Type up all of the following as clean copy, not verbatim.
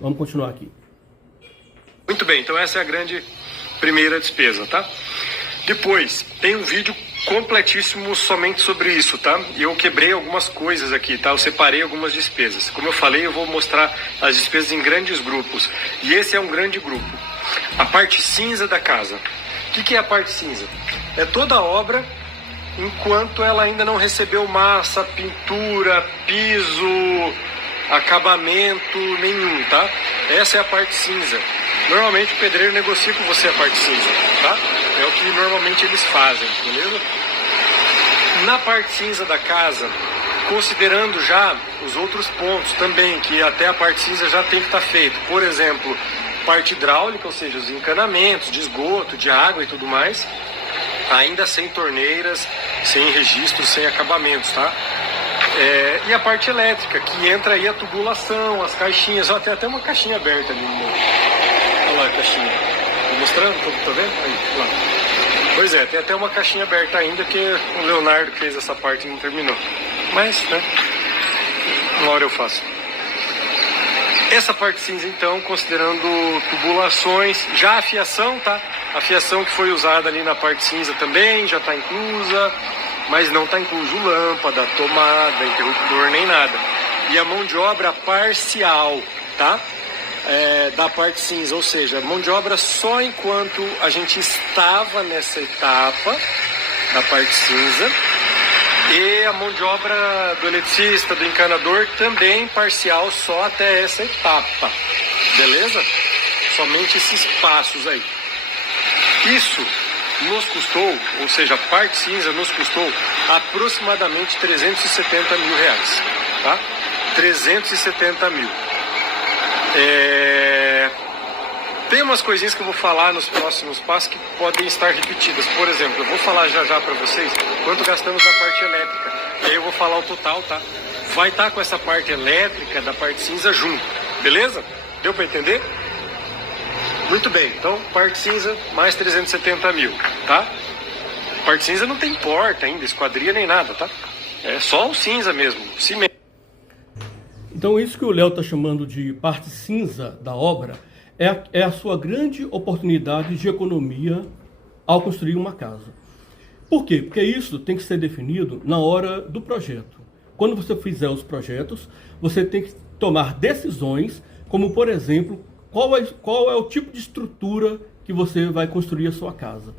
Vamos continuar aqui. Muito bem, então essa é a grande primeira despesa, tá? Depois, tem um vídeo completíssimo somente sobre isso, tá? E eu quebrei algumas coisas aqui, tá? Eu separei algumas despesas. Como eu falei, eu vou mostrar as despesas em grandes grupos. E esse é um grande grupo. A parte cinza da casa. O que é a parte cinza? É toda a obra enquanto ela ainda não recebeu massa, pintura, piso, acabamento nenhum, tá? Essa é a parte cinza. Normalmente o pedreiro negocia com você a parte cinza, tá? É o que normalmente eles fazem, beleza? Na parte cinza da casa, considerando já os outros pontos também, que até a parte cinza já tem que estar feito. Por exemplo, parte hidráulica, ou seja, os encanamentos de esgoto, de água e tudo mais, ainda sem torneiras, sem registros, sem acabamentos, tá? E a parte elétrica, que entra aí a tubulação, as caixinhas. Ó, tem até uma caixinha aberta ali. Olha lá a caixinha. Tô mostrando? Tá vendo? Aí, lá. Pois é, tem até uma caixinha aberta ainda, que o Leonardo fez essa parte e não terminou. Mas, né? Uma hora eu faço. Essa parte cinza, então, considerando tubulações, já a fiação, tá? A fiação que foi usada ali na parte cinza também já está inclusa, mas não está incluso lâmpada, tomada, interruptor, nem nada. E a mão de obra parcial, tá? Da parte cinza, ou seja, mão de obra só enquanto a gente estava nessa etapa da parte cinza, e a mão de obra do eletricista, do encanador, também parcial só até essa etapa, beleza? Somente esses passos aí. Isso nos custou, ou seja, a parte cinza nos custou aproximadamente 370 mil reais, tá? 370 mil. Tem umas coisinhas que eu vou falar nos próximos passos que podem estar repetidas. Por exemplo, eu vou falar já para vocês quanto gastamos na parte elétrica. E aí eu vou falar o total, tá? Vai estar com essa parte elétrica da parte cinza junto, beleza? Deu para entender? Muito bem, então parte cinza mais 370 mil, tá? Parte cinza não tem porta ainda, esquadria nem nada, tá? É só o cinza mesmo, cimento. Então isso que o Léo está chamando de parte cinza da obra é a sua grande oportunidade de economia ao construir uma casa. Por quê? Porque isso tem que ser definido na hora do projeto. Quando você fizer os projetos, você tem que tomar decisões, como por exemplo, qual é o tipo de estrutura que você vai construir a sua casa.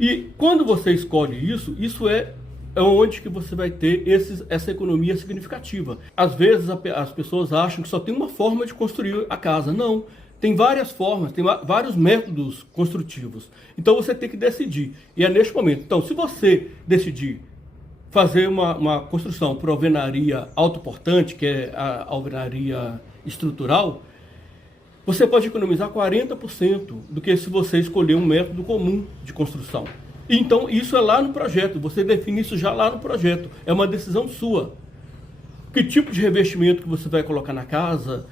E quando você escolhe isso é onde que você vai ter essa economia significativa. Às vezes as pessoas acham que só tem uma forma de construir a casa. Não, tem várias formas, tem vários métodos construtivos. Então você tem que decidir. E é neste momento. Então, se você decidir fazer uma construção por alvenaria autoportante, que é a alvenaria estrutural, você pode economizar 40% do que se você escolher um método comum de construção. Então, isso é lá no projeto, você define isso já lá no projeto, é uma decisão sua. Que tipo de revestimento que você vai colocar na casa,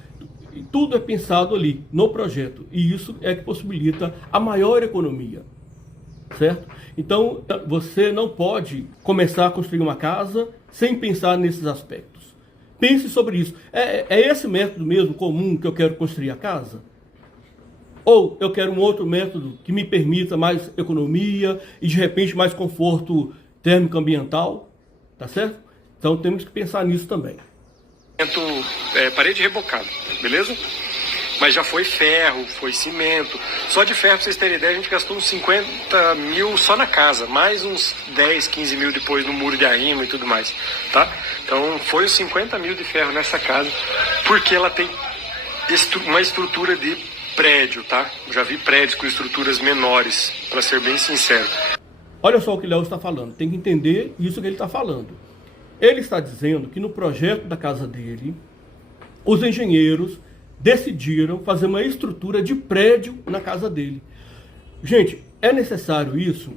tudo é pensado ali, no projeto, e isso é que possibilita a maior economia, certo? Então, você não pode começar a construir uma casa sem pensar nesses aspectos. Pense sobre isso. É esse método mesmo comum que eu quero construir a casa? Ou eu quero um outro método que me permita mais economia e de repente mais conforto térmico ambiental? Tá certo? Então temos que pensar nisso também. Parede rebocada, beleza? Mas já foi ferro, foi cimento. Só de ferro, pra vocês terem ideia, a gente gastou uns 50 mil só na casa. Mais uns 10, 15 mil depois no muro de arrimo e tudo mais, tá? Então foi os 50 mil de ferro nessa casa, porque ela tem uma estrutura de prédio, tá? Já vi prédios com estruturas menores, para ser bem sincero. Olha só o que o Léo está falando, tem que entender isso que ele está falando. Ele está dizendo que no projeto da casa dele, os engenheiros decidiram fazer uma estrutura de prédio na casa dele. Gente, é necessário isso?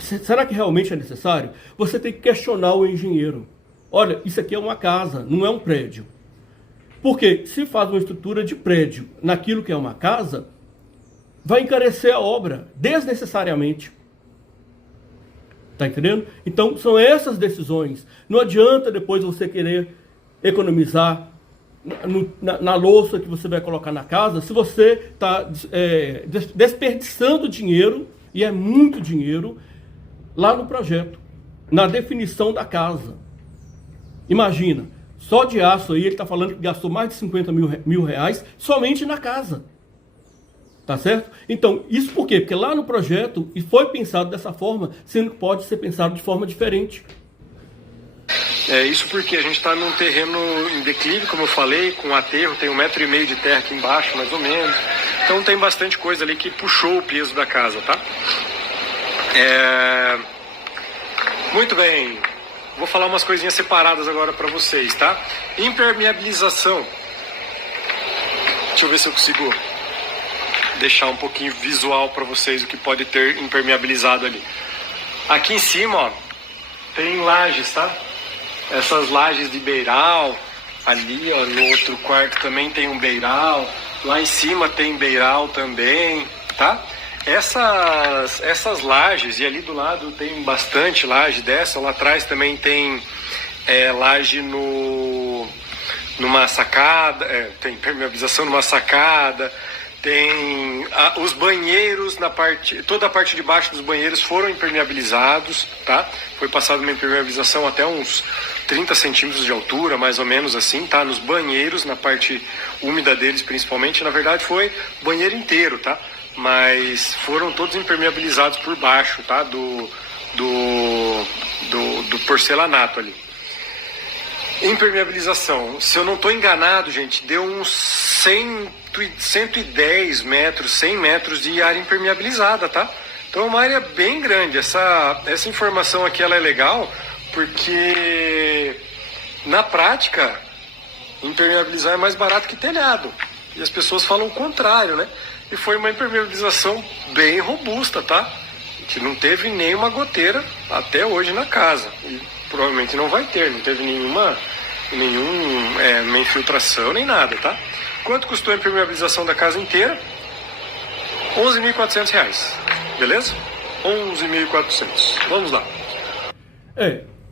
Será que realmente é necessário? Você tem que questionar o engenheiro. Olha, isso aqui é uma casa, não é um prédio. Porque se faz uma estrutura de prédio naquilo que é uma casa, vai encarecer a obra desnecessariamente. Tá entendendo? Então são essas decisões. Não adianta depois você querer economizar na louça que você vai colocar na casa, se você está desperdiçando dinheiro, e é muito dinheiro, lá no projeto, na definição da casa. Imagina, só de aço aí, ele está falando que gastou mais de 50 mil reais somente na casa. Tá certo? Então, isso por quê? Porque lá no projeto foi pensado dessa forma, sendo que pode ser pensado de forma diferente. Isso porque a gente está num terreno em declive, como eu falei, com aterro, tem 1,5 metro de terra aqui embaixo, mais ou menos. Então tem bastante coisa ali que puxou o peso da casa, tá? Muito bem. Vou falar umas coisinhas separadas agora para vocês, tá? Impermeabilização. Deixa eu ver se eu consigo deixar um pouquinho visual para vocês o que pode ter impermeabilizado ali. Aqui em cima, ó, tem lajes, tá? Essas lajes de beiral. Ali, ó, no outro quarto também tem um beiral. Lá em cima tem beiral também, tá? Essas lajes, e ali do lado tem bastante laje dessa. Lá atrás também tem laje numa sacada, tem impermeabilização numa sacada. Tem os banheiros toda a parte de baixo dos banheiros foram impermeabilizados, tá? Foi passada uma impermeabilização até uns 30 centímetros de altura, mais ou menos assim, tá? Nos banheiros, na parte úmida deles principalmente, na verdade foi banheiro inteiro, tá? Mas foram todos impermeabilizados por baixo, tá? Do porcelanato ali. Impermeabilização, se eu não estou enganado, gente, deu uns 110 metros, 100 metros de área impermeabilizada, tá? Então é uma área bem grande. Essa informação aqui ela é legal porque na prática impermeabilizar é mais barato que telhado. E as pessoas falam o contrário, né? E foi uma impermeabilização bem robusta, tá? A gente não teve nenhuma goteira até hoje na casa. E provavelmente não vai ter, não teve nenhuma infiltração nem nada, tá? Quanto custou a impermeabilização da casa inteira? R$11.400, beleza? 11.400. Vamos lá.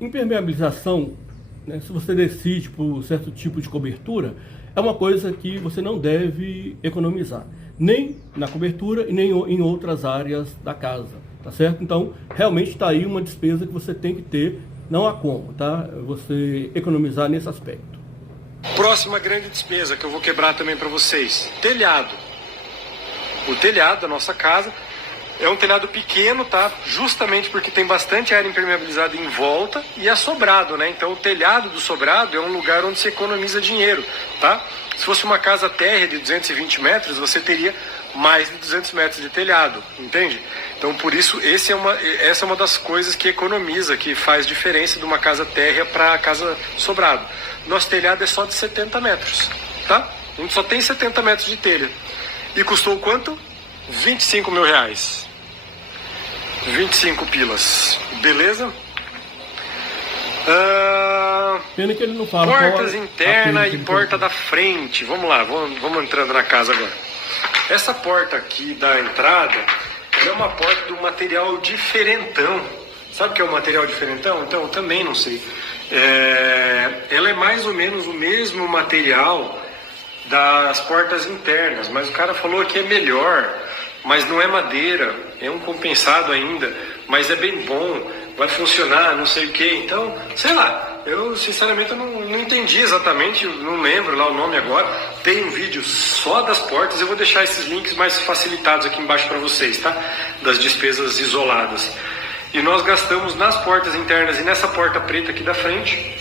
Impermeabilização, né, se você decide por certo tipo de cobertura, é uma coisa que você não deve economizar, nem na cobertura e nem em outras áreas da casa, tá certo? Então, realmente está aí uma despesa que você tem que ter, não há como, tá? Você economizar nesse aspecto. Próxima grande despesa que eu vou quebrar também para vocês, telhado. O telhado da nossa casa é um telhado pequeno, tá? Justamente porque tem bastante área impermeabilizada em volta e é sobrado, né? Então o telhado do sobrado é um lugar onde se economiza dinheiro, tá? Se fosse uma casa térrea de 220 metros, você teria mais de 200 metros de telhado, entende? Então por isso essa é uma das coisas que economiza, que faz diferença de uma casa térrea para casa sobrado. Nosso telhado é só de 70 metros, tá? A gente só tem 70 metros de telha. E custou quanto? 25 mil reais. 25 pilas. Beleza? Pena que ele não fala. Portas interna e porta da frente. Vamos lá, vamos entrando na casa agora. Essa porta aqui da entrada, ela é uma porta de um material diferentão. Sabe o que é um material diferentão? Então, eu também não sei. Ela é mais ou menos o mesmo material das portas internas, mas o cara falou que é melhor, mas não é madeira, é um compensado ainda, mas é bem bom, vai funcionar, não sei o que. Então, sei lá, eu sinceramente não entendi exatamente, não lembro lá o nome agora. Tem um vídeo só das portas, eu vou deixar esses links mais facilitados aqui embaixo para vocês, tá? Das despesas isoladas. E nós gastamos nas portas internas e nessa porta preta aqui da frente,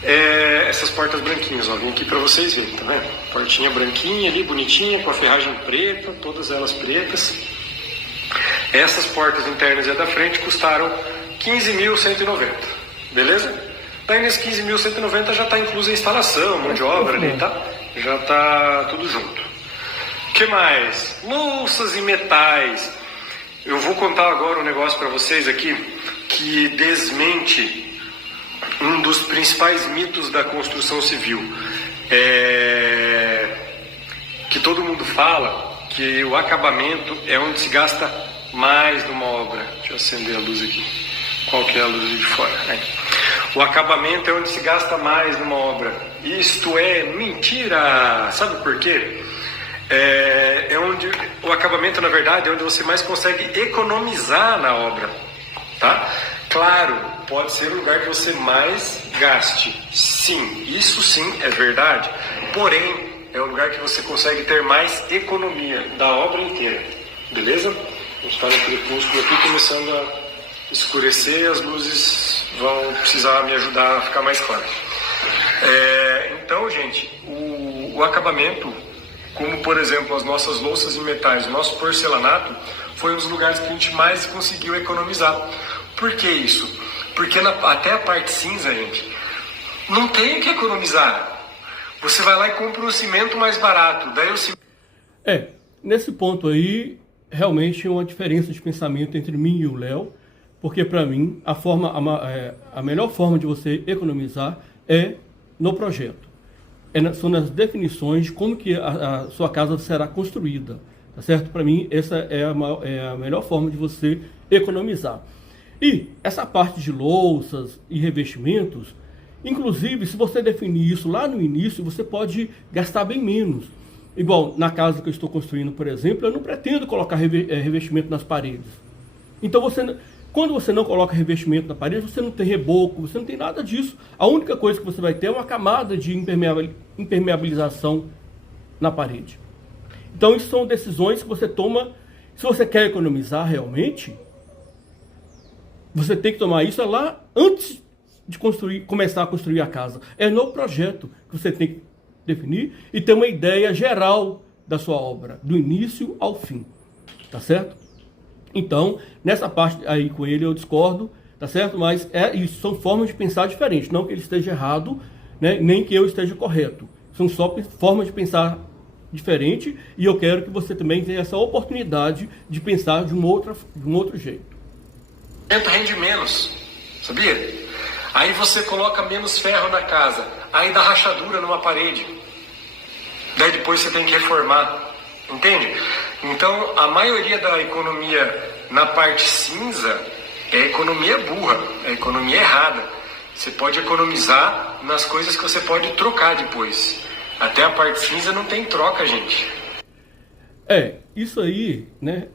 essas portas branquinhas, ó, vim aqui para vocês verem, tá vendo? Portinha branquinha ali, bonitinha, com a ferragem preta, todas elas pretas. Essas portas internas e a da frente custaram 15.190, beleza? Daí nesses 15.190 já está inclusa a instalação, mão de obra ali, tá? Já está tudo junto. O que mais? Louças e metais. Eu vou contar agora um negócio para vocês aqui que desmente um dos principais mitos da construção civil. Que todo mundo fala que o acabamento é onde se gasta mais numa obra. Deixa eu acender a luz aqui. Qual que é a luz de fora? O acabamento é onde se gasta mais numa obra. Isto é mentira! Sabe por quê? É onde o acabamento, na verdade, é onde você mais consegue economizar na obra, tá? Claro, pode ser o lugar que você mais gaste. Sim, isso sim é verdade. Porém, é o lugar que você consegue ter mais economia da obra inteira. Beleza? A gente está no crepúsculo aqui começando a escurecer, as luzes vão precisar me ajudar a ficar mais claro. Então, gente, o acabamento, como por exemplo as nossas louças em metais, o nosso porcelanato, foi um dos lugares que a gente mais conseguiu economizar. Por que isso? Porque até a parte cinza, gente, não tem o que economizar. Você vai lá e compra um cimento mais barato. Daí o cimento... Nesse ponto aí, realmente é uma diferença de pensamento entre mim e o Léo, porque para mim a melhor forma de você economizar é no projeto. São nas definições de como que a sua casa será construída, tá certo? Para mim, essa é a melhor forma de você economizar. E essa parte de louças e revestimentos, inclusive, se você definir isso lá no início, você pode gastar bem menos. Igual na casa que eu estou construindo, por exemplo, eu não pretendo colocar revestimento nas paredes. Então, quando você não coloca revestimento na parede, você não tem reboco, você não tem nada disso. A única coisa que você vai ter é uma camada de impermeabilização na parede. Então, isso são decisões que você toma. Se você quer economizar realmente, você tem que tomar isso lá antes de começar a construir a casa. É no projeto que você tem que definir e ter uma ideia geral da sua obra, do início ao fim, tá certo? Então, nessa parte aí com ele eu discordo, tá certo? Mas isso são formas de pensar diferentes, não que ele esteja errado, né? Nem que eu esteja correto. São só formas de pensar diferente e eu quero que você também tenha essa oportunidade de pensar de um outro jeito. Rende menos, sabia? Aí você coloca menos ferro na casa, aí dá rachadura numa parede. Daí depois você tem que reformar, entende? Então a maioria da economia na parte cinza é economia burra, é economia errada. Você pode economizar nas coisas que você pode trocar depois. Até a parte cinza não tem troca, gente. Isso aí, né?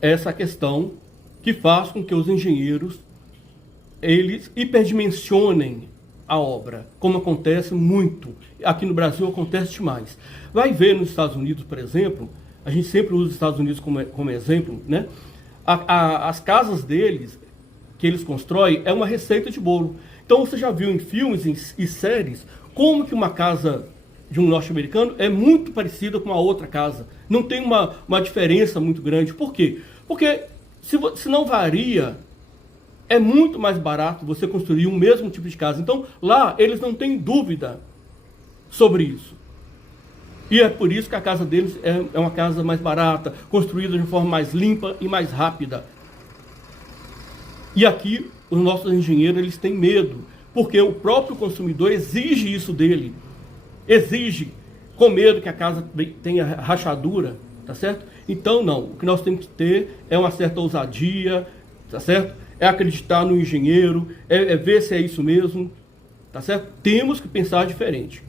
Essa questão que faz com que os engenheiros eles hiperdimensionem a obra, como acontece muito. Aqui no Brasil acontece demais. Vai ver nos Estados Unidos, por exemplo, a gente sempre usa os Estados Unidos como exemplo, né? As casas deles, que eles constroem, é uma receita de bolo. Então você já viu em filmes e séries como que uma casa de um norte-americano é muito parecida com a outra casa. Não tem uma diferença muito grande. Por quê? Porque se não varia, é muito mais barato você construir o mesmo tipo de casa. Então, lá, eles não têm dúvida sobre isso. E é por isso que a casa deles é uma casa mais barata, construída de forma mais limpa e mais rápida. E aqui, os nossos engenheiros, eles têm medo, porque o próprio consumidor exige isso dele. Exige, com medo que a casa tenha rachadura, tá certo? Então, não. O que nós temos que ter é uma certa ousadia, tá certo? É acreditar no engenheiro, é ver se é isso mesmo, tá certo? Temos que pensar diferente.